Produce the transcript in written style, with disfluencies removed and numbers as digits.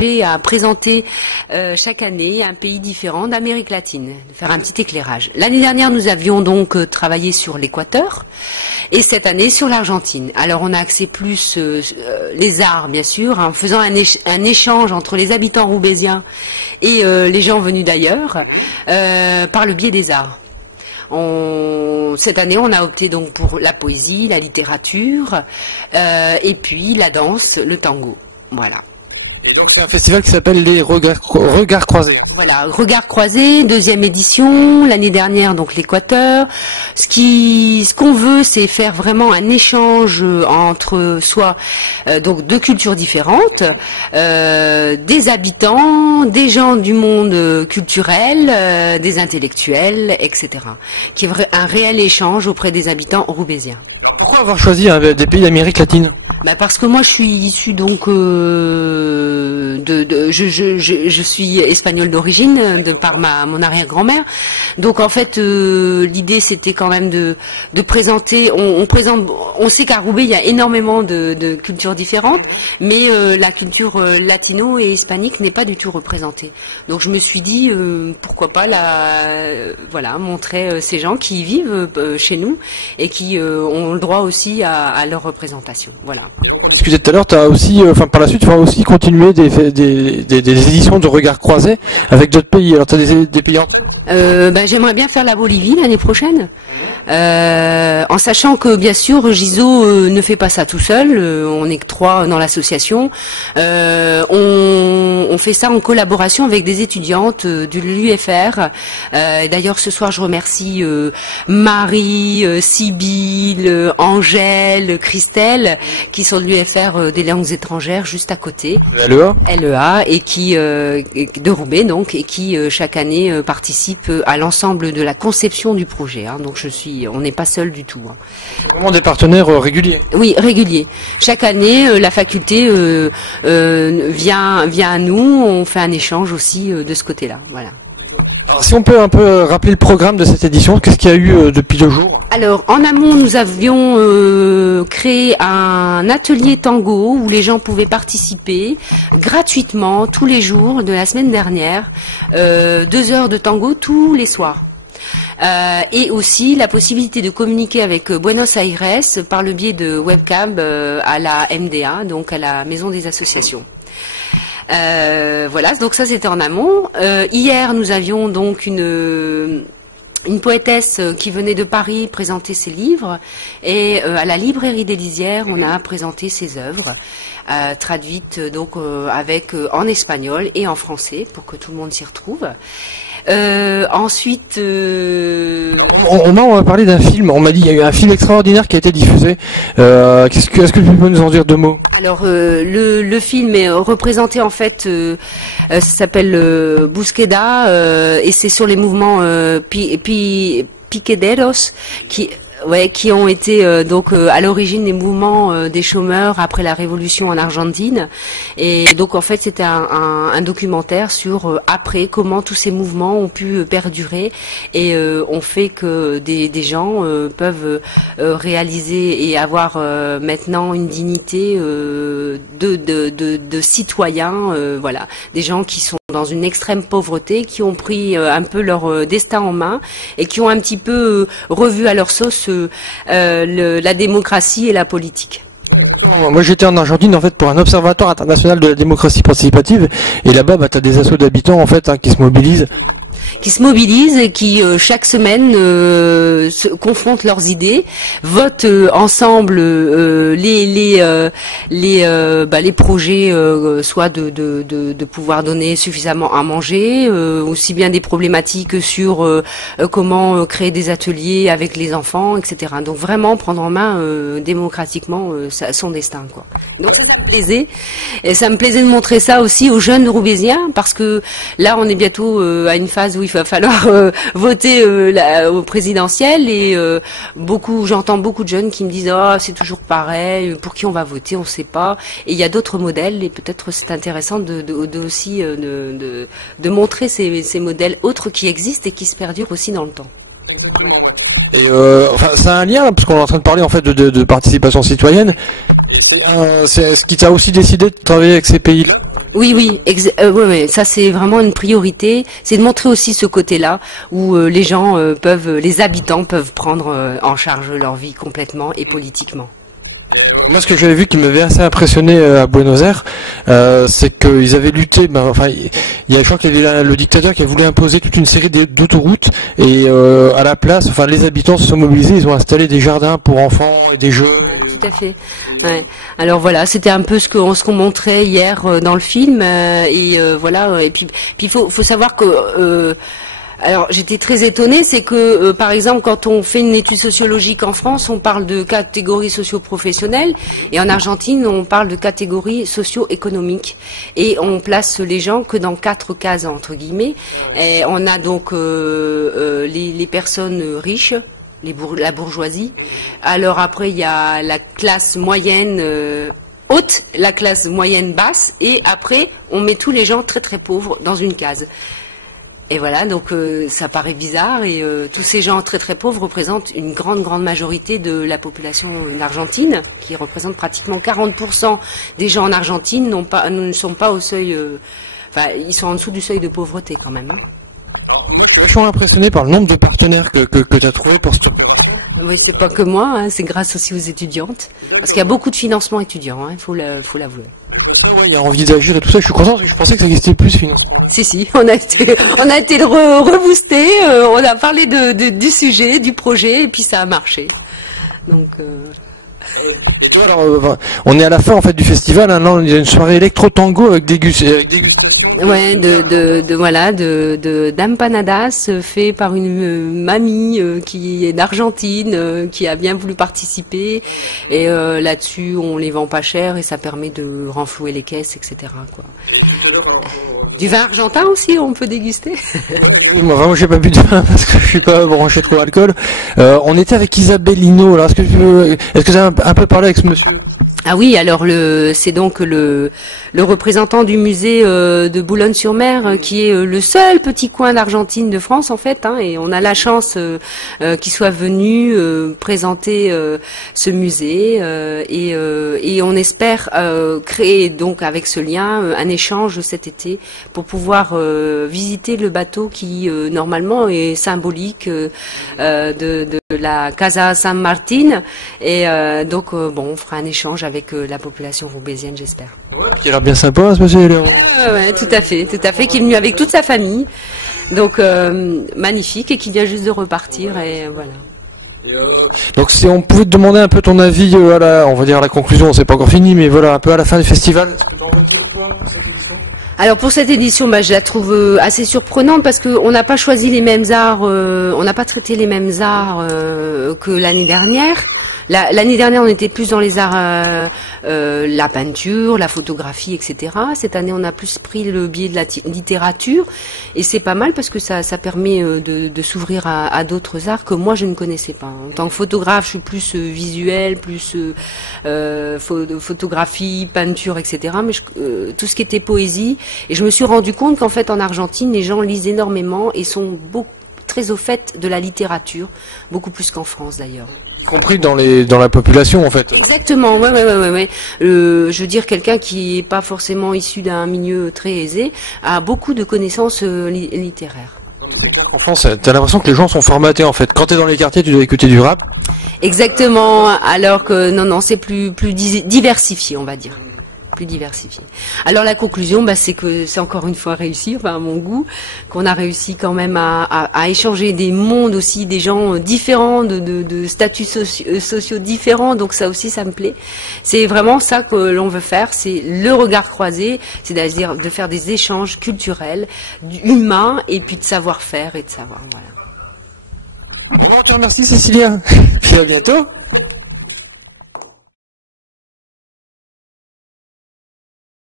s'engager à présenter chaque année un pays différent d'Amérique latine, de faire un petit éclairage. L'année dernière, nous avions donc travaillé sur l'Équateur et cette année sur l'Argentine. Alors on a axé plus les arts, bien sûr, en faisant un échange entre les habitants roubaisiens et les gens venus d'ailleurs par le biais des arts. Cette année, on a opté donc pour la poésie, la littérature, et puis la danse, le tango. Voilà. C'est un festival qui s'appelle les Regards Croisés. Voilà, Regards Croisés, 2e édition, l'année dernière donc l'Équateur. Ce qu'on veut, c'est faire vraiment un échange entre soit donc deux cultures différentes, des habitants, des gens du monde culturel, des intellectuels, etc. Qui est un réel échange auprès des habitants roubaisiens. Pourquoi avoir choisi des pays d'Amérique latine? Parce que moi je suis issue donc je suis espagnole d'origine de par mon arrière-grand-mère. Donc en fait l'idée c'était quand même de présenter. On sait qu'à Roubaix il y a énormément de cultures différentes, mais la culture latino et hispanique n'est pas du tout représentée. Donc je me suis dit pourquoi pas montrer ces gens qui vivent chez nous et qui ont le droit aussi à leur représentation. Voilà. Excusez, tout à l'heure, tu as aussi, par la suite, tu vas aussi continuer des éditions de Regards Croisés avec d'autres pays. Alors, tu as des pays en... J'aimerais bien faire la Bolivie l'année prochaine, en sachant que, bien sûr, Giso ne fait pas ça tout seul. On est que 3 dans l'association. On fait ça en collaboration avec des étudiantes de l'UFR. D'ailleurs, ce soir, je remercie Marie, Sibylle, Angèle, Christelle, qui sont de l'UFR des langues étrangères juste à côté. LEA et qui de Roubaix donc et qui chaque année participe à l'ensemble de la conception du projet. Hein. Donc on n'est pas seul du tout. Hein. Vraiment des partenaires réguliers. Oui, réguliers. Chaque année, la faculté vient à nous. On fait un échange aussi de ce côté-là. Voilà. Alors, si on peut un peu rappeler le programme de cette édition, qu'est-ce qu'il y a eu depuis 2 jours? Alors, en amont, nous avions créé un atelier tango où les gens pouvaient participer gratuitement tous les jours de la semaine dernière, 2 heures de tango tous les soirs. Et aussi la possibilité de communiquer avec Buenos Aires par le biais de webcam à la MDA, donc à la Maison des Associations. Voilà, donc ça c'était en amont. Hier, nous avions donc une poétesse qui venait de Paris présenter ses livres et à la librairie des Lisières, on a présenté ses œuvres traduites donc en espagnol et en français pour que tout le monde s'y retrouve. Ensuite, on va parler d'un film. On m'a dit il y a eu un film extraordinaire qui a été diffusé. Est-ce que tu peux nous en dire 2 mots? Alors le film est représenté en fait, ça s'appelle Busqueda et c'est sur les mouvements piqueteros qui ont été donc à l'origine des mouvements des chômeurs après la révolution en Argentine. Et donc en fait c'était un documentaire sur après comment tous ces mouvements ont pu perdurer et ont fait que des gens peuvent réaliser et avoir maintenant une dignité de citoyens, voilà, des gens qui sont dans une extrême pauvreté, qui ont pris un peu leur destin en main et qui ont un petit peu revu à leur sauce la démocratie et la politique. Moi j'étais en Argentine en fait pour un observatoire international de la démocratie participative et là-bas tu as des assos d'habitants en fait qui se mobilisent. Et qui chaque semaine se confrontent leurs idées, votent ensemble les projets, soit de pouvoir donner suffisamment à manger, aussi bien des problématiques sur comment créer des ateliers avec les enfants, etc. Donc vraiment prendre en main démocratiquement son destin, quoi. Donc ça me plaisait, et ça me plaisait de montrer ça aussi aux jeunes roubaisiens parce que là on est bientôt à une phase où il va falloir voter au présidentiel et j'entends beaucoup de jeunes qui me disent c'est toujours pareil, pour qui on va voter, on ne sait pas. Et il y a d'autres modèles et peut-être c'est intéressant de montrer ces modèles autres qui existent et qui se perdurent aussi dans le temps. Et c'est un lien là, parce qu'on est en train de parler en fait de participation citoyenne. C'est ce qui t'a aussi décidé de travailler avec ces pays-là? Oui, oui, ouais, ça c'est vraiment une priorité. C'est de montrer aussi ce côté-là où les gens les habitants peuvent prendre en charge leur vie complètement et politiquement. Moi, ce que j'avais vu qui m'avait assez impressionné à Buenos Aires, c'est qu'ils avaient lutté. Je crois qu'il y avait le dictateur qui a voulu imposer toute une série d'autoroutes et à la place, les habitants se sont mobilisés. Ils ont installé des jardins pour enfants et des jeux. Ouais, tout à fait. Ouais. Alors voilà, c'était un peu ce qu'on montrait hier dans le film voilà. Et puis il faut savoir que alors j'étais très étonnée, c'est que par exemple quand on fait une étude sociologique en France, on parle de catégories socio-professionnelles et en Argentine on parle de catégories socio-économiques et on place les gens que dans 4 cases entre guillemets. Et on a donc les personnes riches, la bourgeoisie. Alors après il y a la classe moyenne haute, la classe moyenne basse et après on met tous les gens très très pauvres dans une case. Et voilà, donc ça paraît bizarre et tous ces gens très très pauvres représentent une grande majorité de la population argentine, qui représente pratiquement 40% des gens en Argentine ne sont pas au seuil, ils sont en dessous du seuil de pauvreté quand même. Hein. Je suis impressionné par le nombre de partenaires que tu as trouvé pour ce truc. Oui, c'est pas que moi, hein, c'est grâce aussi aux étudiantes, parce qu'il y a beaucoup de financement étudiant, il faut l'avouer. Il y a envie d'agir et tout ça, je suis content parce que je pensais que ça existait plus financement. Si, on a été reboosté, on a parlé du sujet, du projet, et puis ça a marché. Donc... Alors, on est à la fin en fait du festival, hein, là, il y a une soirée électro-tango avec dégustation. Ouais, d'empanadas fait par une mamie qui est d'Argentine, qui a bien voulu participer. Et là-dessus, on les vend pas cher et ça permet de renflouer les caisses, etc. Quoi. Du vin argentin aussi, on peut déguster. Moi, vraiment, j'ai pas bu de vin parce que je suis pas branché trop alcool. On était avec Isabelle Lino. Alors, est-ce que vous avez un peu parlé avec ce monsieur? Ah oui, alors c'est donc le représentant du musée de Boulogne-sur-Mer qui est le seul petit coin d'Argentine de France en fait, hein, et on a la chance qu'il soit venu présenter ce musée et on espère créer donc avec ce lien un échange cet été pour pouvoir visiter le bateau qui normalement est symbolique de la Casa San Martín et donc on fera un échange avec la population roubaisienne, j'espère. Ouais, qui a l'air bien sympa, ce monsieur. Ouais, tout à fait, qui est venu avec toute sa famille, donc magnifique et qui vient juste de repartir et voilà. Donc si on pouvait te demander un peu ton avis on va dire à la conclusion, c'est pas encore fini, mais voilà, un peu à la fin du festival. Alors pour cette édition, je la trouve assez surprenante parce qu'on n'a pas choisi les mêmes arts, on n'a pas traité les mêmes arts que l'année dernière. L'année dernière, on était plus dans les arts, la peinture, la photographie, etc. Cette année, on a plus pris le biais de la littérature et c'est pas mal parce que ça permet de s'ouvrir à d'autres arts que moi je ne connaissais pas. En tant que photographe, je suis plus visuel, plus photographie, peinture, etc. Mais tout ce qui était poésie. Et je me suis rendu compte qu'en fait, en Argentine, les gens lisent énormément et sont très au fait de la littérature, beaucoup plus qu'en France d'ailleurs. Compris dans la population en fait. Exactement, ouais. Je veux dire, quelqu'un qui n'est pas forcément issu d'un milieu très aisé a beaucoup de connaissances littéraires. En France, t'as l'impression que les gens sont formatés en fait. Quand t'es dans les quartiers, tu dois écouter du rap. Exactement, alors que non, c'est plus diversifié, on va dire. Plus diversifié. Alors la conclusion, c'est que c'est encore une fois réussi, à mon goût, qu'on a réussi quand même à échanger des mondes aussi, des gens différents, de statuts sociaux différents, donc ça aussi ça me plaît. C'est vraiment ça que l'on veut faire, c'est le regard croisé, c'est-à-dire de faire des échanges culturels, humains, et puis de savoir-faire et de savoir, voilà. Bon, je te remercie Cécilia, puis à bientôt.